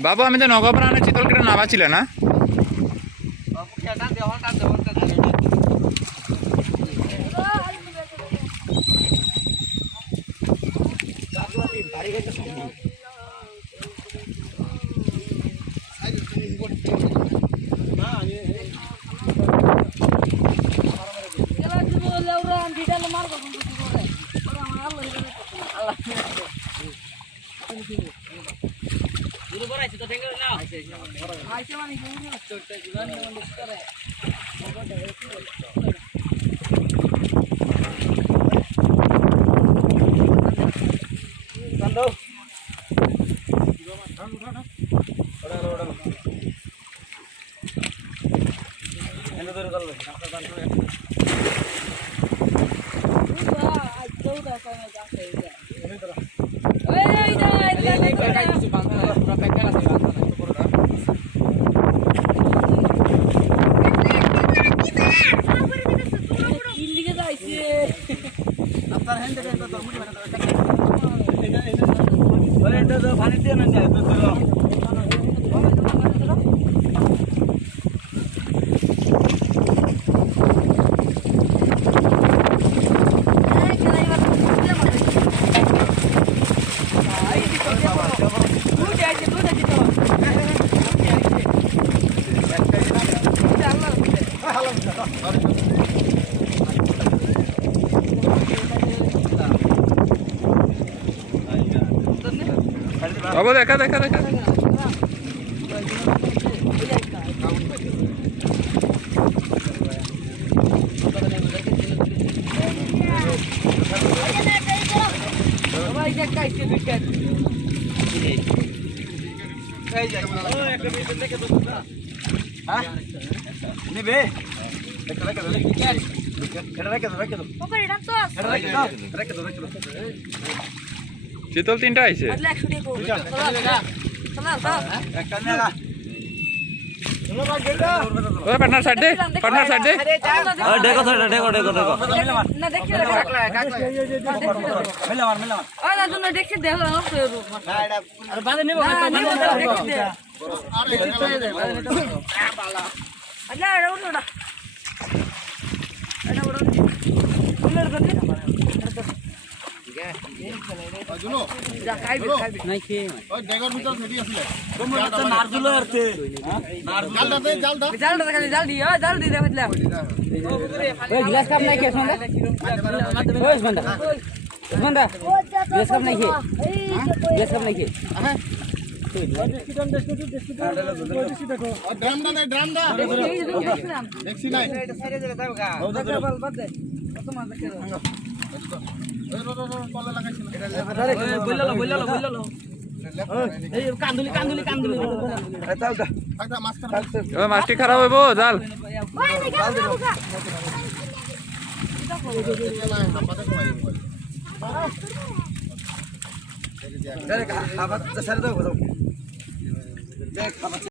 बाबू आम्ही तर नौकाप्राण चितलकडे नावाचिल ना बाबू देखा देखा देखा চিতল তিনটা আইছে পার্টনার সাইড দে পার্টনার সাইড দে দেখো দেখো দেখো দেখো না দেখি মেলা মেলা ওই না তুমি দেখি দেখো আর বাদে নেব দেখি দে আল্লাহ রওনা এটা বড় উলর গনে जुनो যা খাইবে খাইবে নাই খেয়ে ওই ডেগর ভিতর ফেটি আসলে তোমরা তো নারজুলো আরতে জাল দে জাল দি জাল দি দে ফটলা ওই গ্লাস কাপ নাই খেয়ে শুনলে ওই বন্ধা বন্ধা গ্লাস কাপ নাই খেয়ে গ্লাস কাপ নাই খেয়ে ড্রাম দা দেখছি নাই কান্দুলি কান্দুলি কান্দুলি মাছটি খারাপ হইব জাল খাবার